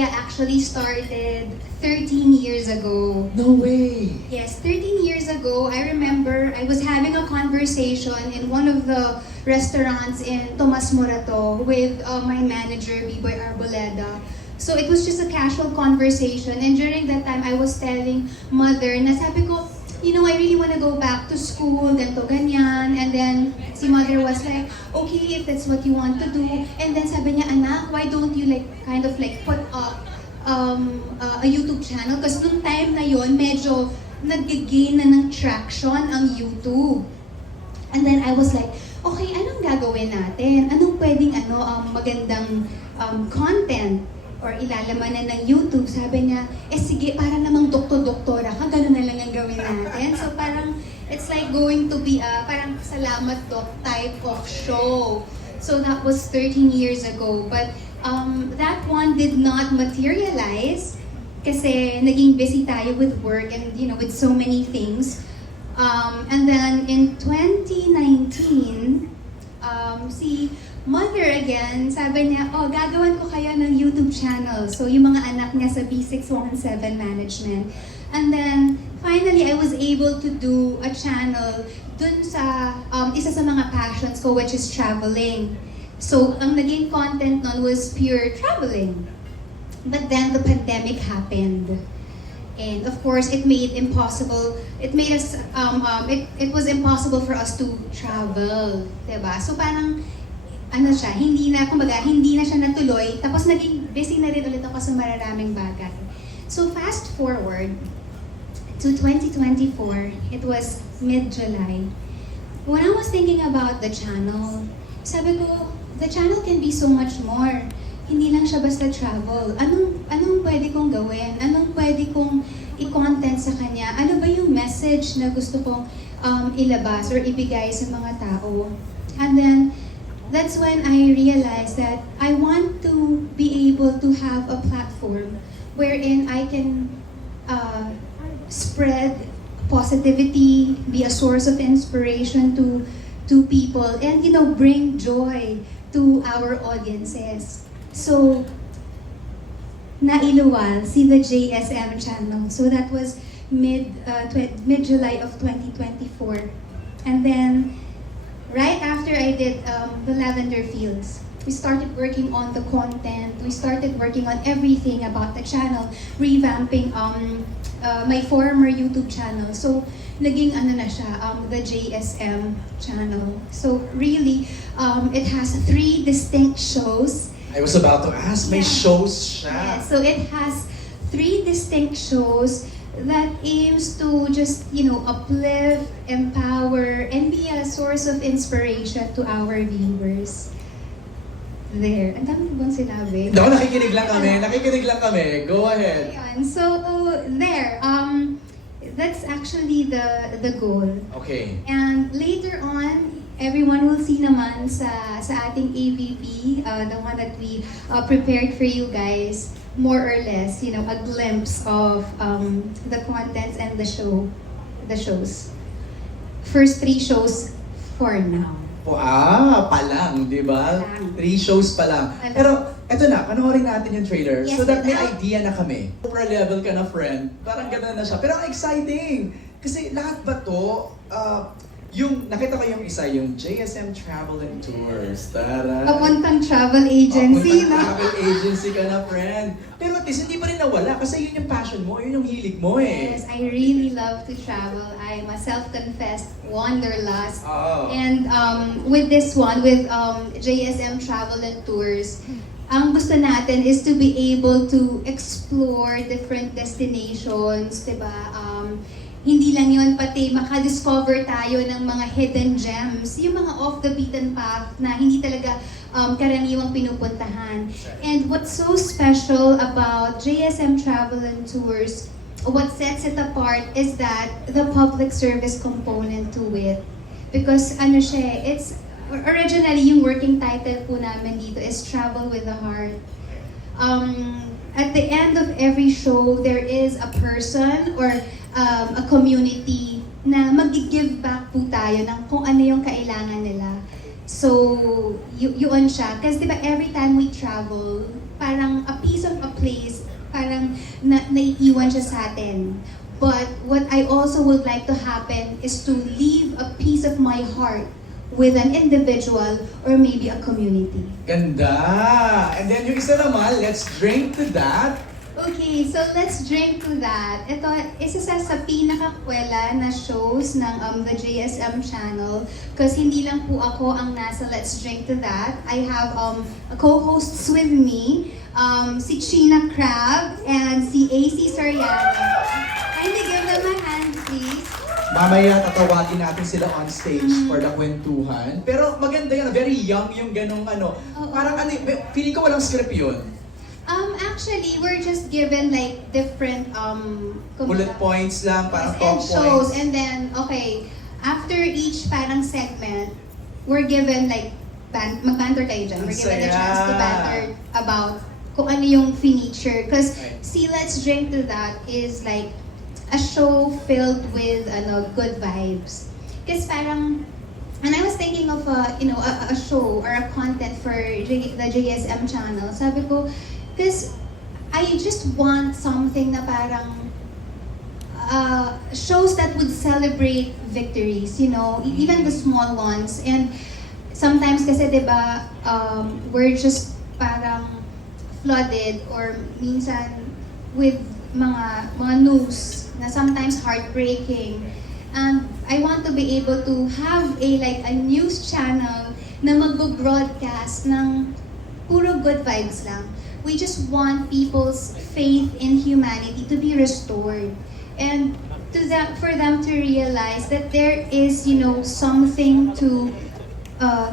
media actually started 13 years ago. No way! Yes, 13 years ago, I remember I was having a conversation in one of the restaurants in Tomas Morato with my manager, B-Boy Arboleda. So it was just a casual conversation, and during that time, I was telling mother na sabi ko, you know, I really want to go back to school, ganto ganyan. And then si mother was like, okay, if that's what you want to do. And then sabi niya, anak, why don't you kind of put up a YouTube channel? Kasi nung time na yon medyo nag-gain na ng traction ang YouTube. And then I was like, okay, anong gagawin natin? Anong pwedeng magandang content or ilalamanan ng YouTube? Sabi niya, sige, para namang doktor-doktora ka, gano'n na lang ang gawin natin. So parang, it's like going to be a parang salamat doc type of show. So that was 13 years ago. But that one did not materialize kasi naging busy tayo with work and, you know, with so many things. And then in 2019, si mother again, sabi niya, gagawan ko kayo ng YouTube channel. So yung mga anak niya sa B617 Management. And then, finally, I was able to do a channel dun sa isa sa mga passions ko, which is traveling. So, ang naging content nun was pure traveling. But then the pandemic happened. And of course, it made us, it was impossible for us to travel, diba? So parang, hindi na siya natuloy, tapos naging busy na rin ulit ako sa mararaming bagay. So fast forward to 2024, it was mid-July. When I was thinking about the channel, sabi ko, the channel can be so much more. Hindi lang siya basta travel. Anong pwede kong gawin? Anong pwede kong i-content sa kanya? Ano ba yung message na gusto kong ilabas or ibigay sa mga tao? And then, that's when I realized that I want to be able to have a platform wherein I can spread positivity, be a source of inspiration to people, and bring joy to our audiences. So, nailuwal si the JSM channel. So that was mid-July of 2024. And then, right after I did the Lavender Fields, we started working on the content. We started working on everything about the channel, revamping my former YouTube channel. So, naging na siya, the JSM channel. So, really, it has 3 distinct shows. I was about to ask, may shows siya. Yeah, so it has 3 distinct shows that aims to just, uplift, empower, and be a source of inspiration to our viewers. There. Ang dami bang sinabi? No, nakikinig lang kami. Go ahead. Ayun. So, there. That's actually the goal. Okay. And later on, everyone will see naman sa ating AVP, the one that we prepared for you guys, more or less, a glimpse of the contents and the shows. First 3 shows for now. Pa lang, di ba? 3 shows pa lang. Pero, eto na, panoorin natin yung trailer Yes, so that may but, idea na kami. Super level ka na, friend. Parang gano'n na siya. Pero ang exciting! Kasi lahat ba to, yung nakita ko yung isa, yung JSM Travel and Tours. Tara! Papuntang travel agency, no? Travel agency ka na, friend. Pero at least, hindi pa rin nawala kasi yun yung passion mo, yun yung hilig mo eh. Yes, I really love to travel. I'm a self-confessed wanderlust. Oh. And with this one, with JSM Travel and Tours, ang gusto natin is to be able to explore different destinations, diba? Hindi lang yun, pati makadiscover tayo ng mga hidden gems, yung mga off the beaten path na hindi talaga karaniwang pinupuntahan. And what's so special about JSM Travel and Tours, what sets it apart is that the public service component to it. Because it's originally yung working title po namin dito is Travel with the Heart. At the end of every show, there is a person or a community na mag-give back po tayo ng kung ano yung kailangan nila. So, yun siya. Kasi diba every time we travel, parang a piece of a place, parang naiiwan siya sa atin. But what I also would like to happen is to leave a piece of my heart with an individual or maybe a community. Ganda! And then yung isa naman, let's drink to that. Okay, so let's drink to that. Ito, isa sa pinakakwela na shows ng the JSM channel. Kasi hindi lang po ako ang nasa Let's Drink to That. I have co-hosts with me, si China Crab and si AC Soriano. Kindly give them a hand, please. Mamaya tatawagin natin sila on stage for the kwentuhan. Pero maganda yan, very young yung ganong ano. Oo. Parang ano, feeling ko walang script yun. Actually, we're just given like different Bullet points lang, parang and top shows, points. and then okay, after each parang segment, we're given like mag-banter kayo dyan. We're given a Ang chance to saya. banter about kung ano yung feature. Because Right. see, Let's Drink to That is like a show filled with good vibes. Because parang, and I was thinking of a show or a content for the JSM channel. Sabi ko, because I just want something na parang shows that would celebrate victories, even the small ones. And sometimes kasi, di ba, we're just parang flooded or minsan with mga news na sometimes heartbreaking. And I want to be able to have a news channel na mag-broadcast ng puro good vibes lang. We just want people's faith in humanity to be restored. And for them to realize that there is, something to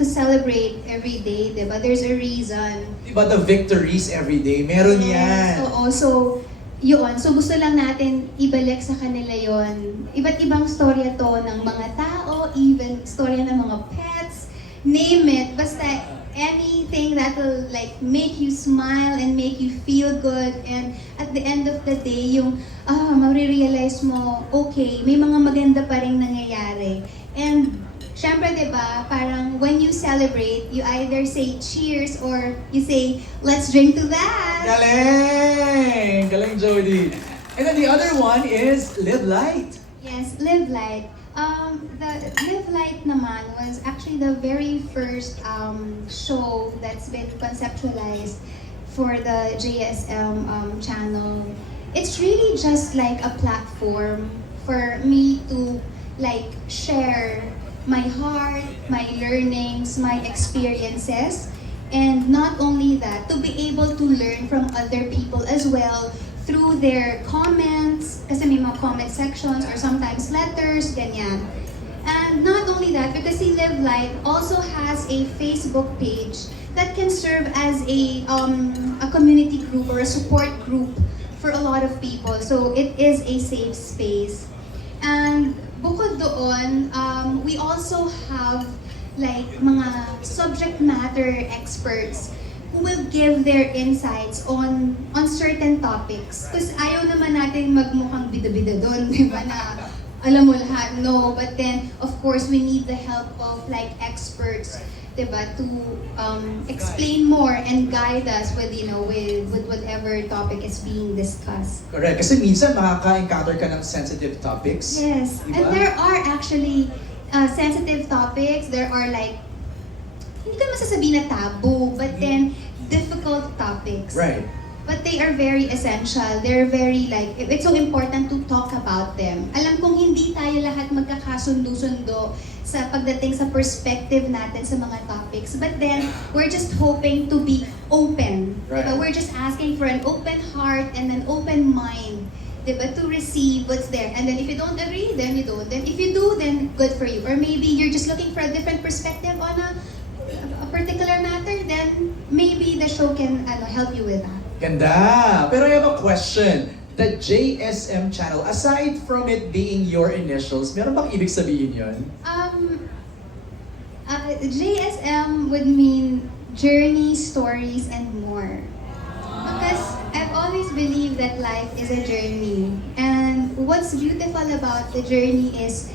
celebrate every day, diba? There's a reason. Diba the victories every day? Meron yan. Oo, so, yun. So, gusto lang natin ibalik sa kanila yon. Iba't ibang storya to ng mga tao, even storya ng mga pets, name it. Basta, anything that will like make you smile and make you feel good, and at the end of the day, yung marirealize mo, okay, may mga maganda pa rin nangyayari. And syempre, diba, parang when you celebrate, you either say cheers or you say, let's drink to that. Galing! Galing, Jody. And then the other one is Live Light. Yes, Live Light. The Live Light naman was actually the very first show that's been conceptualized for the JSM channel. It's really just like a platform for me to like share my heart, my learnings, my experiences, and not only that, to be able to learn from other people as well through their comments, kasi may mga comment sections or sometimes letters, ganyan. And not only that, because si Live Light also has a Facebook page that can serve as a community group or a support group for a lot of people. So it is a safe space. And bukod doon, we also have like mga subject matter experts who will give their insights on certain topics. Because ayaw naman natin magmukhang bida-bida doon, di ba, na alam mo lahat, no. But then, of course, we need the help of like experts, di ba, to explain more and guide us with, with whatever topic is being discussed. Correct. Kasi minsan makaka-encounter ka ng sensitive topics. Yes, Diba? and there are actually sensitive topics. There are like, hindi ko masasabi na taboo, but then difficult topics. Right. But they are very essential. They're very like, it's so important to talk about them. Alam kong hindi tayo lahat magkakasundo-sundo sa pagdating sa perspective natin sa mga topics. But then, we're just hoping to be open. Right. Diba? We're just asking for an open heart and an open mind. Diba? To receive what's there. And then if you don't agree, then you don't. Then if you do, then good for you. Or maybe you're just looking for a different perspective on a particular matter, then maybe the show can help you with that. Ganda! Pero I have a question. The JSM channel, aside from it being your initials, meron bang ibig sabihin yun? JSM would mean journey, stories, and more. Because I've always believed that life is a journey. And what's beautiful about the journey is,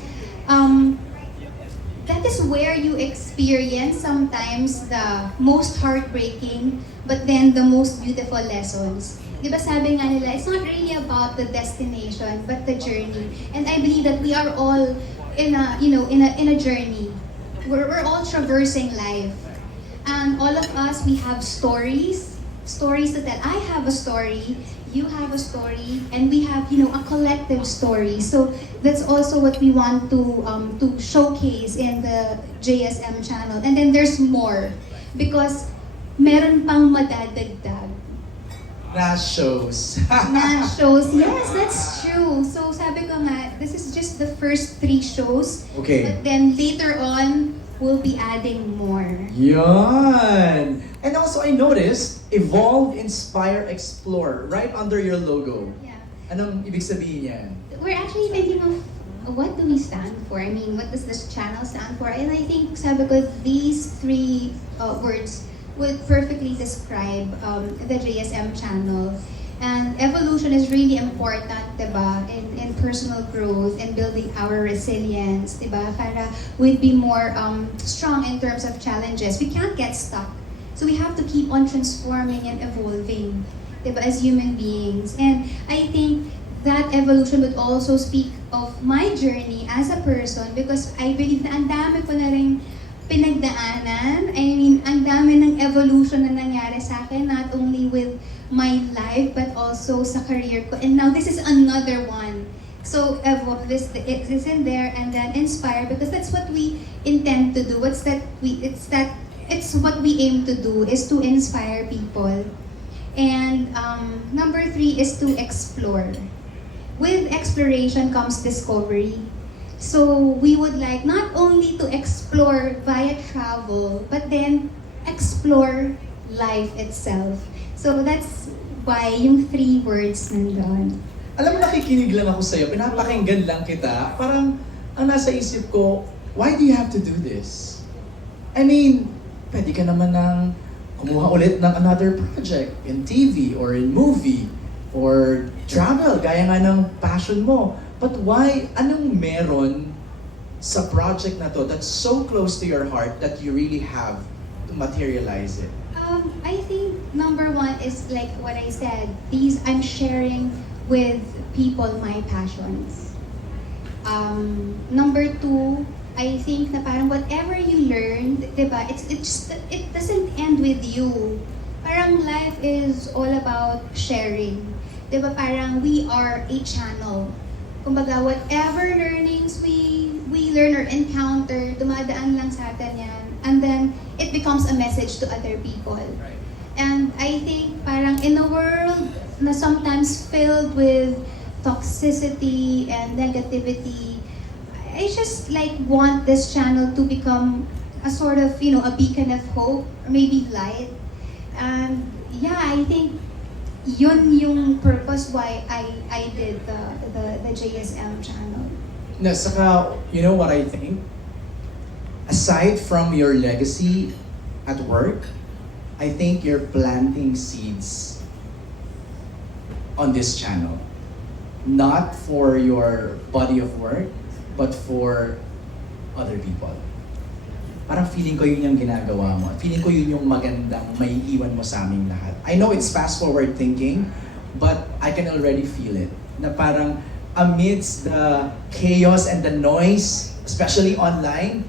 that is where you experience sometimes the most heartbreaking, but then the most beautiful lessons. Di ba sabi nga nila, it's not really about the destination, but the journey. And I believe that we are all in a journey. We're all traversing life. And all of us, we have stories to tell. I have a story, you have a story, and we have, a collective story. So that's also what we want to showcase in the JSM channel. And then there's more, because meron pang madadagdag Na shows. na shows. Yes, that's true. So sabi ko nga, this is just the first 3 shows. Okay. But then later on, we'll be adding more. Yun! And also, I noticed, Evolve, Inspire, Explore, right under your logo. Yeah. Anong ibig sabihin yan? We're actually thinking of what do we stand for? I mean, what does this channel stand for? And I think sabi ko, these 3 words would perfectly describe the JSM channel. And evolution is really important, diba? In personal growth and building our resilience, diba? Para we'd be more strong in terms of challenges. We can't get stuck. So we have to keep on transforming and evolving, diba? As human beings. And I think that evolution would also speak of my journey as a person, because I believe na ang dami ko na rin pinagdaanan. I mean, ang dami ng evolution na nangyari sa akin, not only with my life, but also sa career ko. And now, this is another one. So, this is in there, and then Inspire, because that's what we intend to do. It's what we aim to do, is to inspire people. And number 3 is to explore. With exploration comes discovery. So we would like not only to explore via travel, but then explore life itself. So that's why yung 3 words nandun. Alam mo, nakikinig lang ako sa'yo, pinapakinggan lang kita, parang ang nasa isip ko, why do you have to do this? I mean, pwede ka naman ng kumuha ulit ng another project in TV or in movie or travel, gaya nga ng passion mo. But why, anong meron sa project na to that's so close to your heart that you really have to materialize it? I think number 1 is like what I said. I'm sharing with people my passions. Number 2, I think na parang whatever you learned, diba, it doesn't end with you. Parang life is all about sharing. Diba, parang we are a channel. Kumbaga, whatever learnings we learn or encounter, dumadaan lang sa atin yan. And then, it becomes a message to other people. Right. And I think parang in a world na sometimes filled with toxicity and negativity, I just like want this channel to become a sort of, a beacon of hope, or maybe light. And yeah, I think yun yung purpose why I did the JSM channel. Na saka, you know what I think? Aside from your legacy at work, I think you're planting seeds on this channel. Not for your body of work, but for other people. Parang feeling ko yun yung ginagawa mo. Feeling ko yun yung magandang may iwan mo sa aming lahat. I know it's fast-forward thinking, but I can already feel it. Na parang amidst the chaos and the noise, especially online,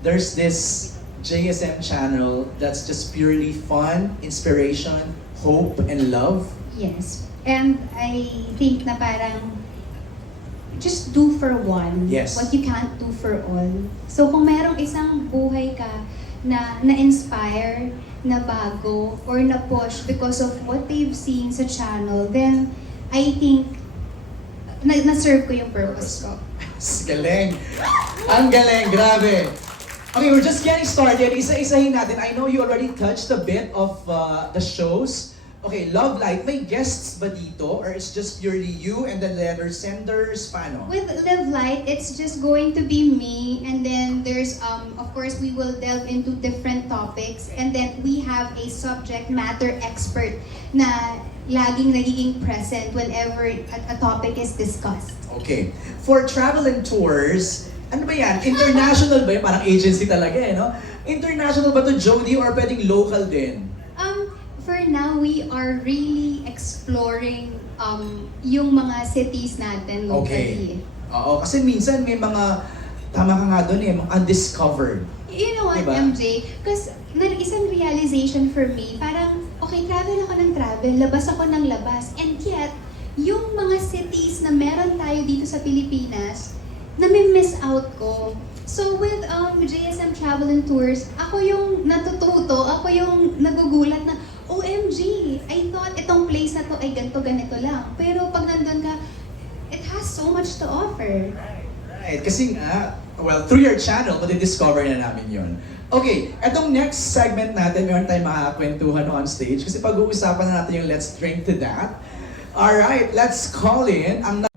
there's this JSM channel that's just purely fun, inspiration, hope, and love. Yes. And I think na parang just do for one Yes. what you can't do for all. So kung merong isang buhay ka na na-inspire, na bago, or na-push because of what they've seen sa channel, then I think na-serve ko yung purpose ko. Galing! Ang galing! Grabe! Okay, we're just getting started. Isa-isahin natin. I know you already touched a bit of the shows. Okay, Love Light, may guests ba dito? Or it's just purely you and the letter senders? Paano? With Live Light, it's just going to be me, and then there's, of course, we will delve into different topics, and then we have a subject matter expert na laging nagiging present whenever a topic is discussed. Okay. For travel and tours, Ano ba yan? International ba yan? Parang agency talaga eh, no? International ba to, Jody, or pwedeng local din? For now, we are really exploring yung mga cities natin locally. Oo, kasi minsan may mga, tama ka nga doon eh, mga undiscovered. You know what, Diba? MJ? Because isang realization for me, parang, okay, travel ako ng travel, labas ako ng labas, and yet, yung mga cities na meron tayo dito sa Pilipinas, nami-miss out ko. So with JSM Travel and Tours, ako yung natututo, ako yung nagugulat na, OMG, I thought itong place na to ay ganito-ganito lang. Pero pag nandun ka, it has so much to offer. Right, kasi nga, well, through your channel, madi-discover na namin yun. Okay, etong next segment natin, meron tayong makakwentuhan on stage kasi pag-uusapan na natin yung Let's Drink to That. Alright, let's call in ang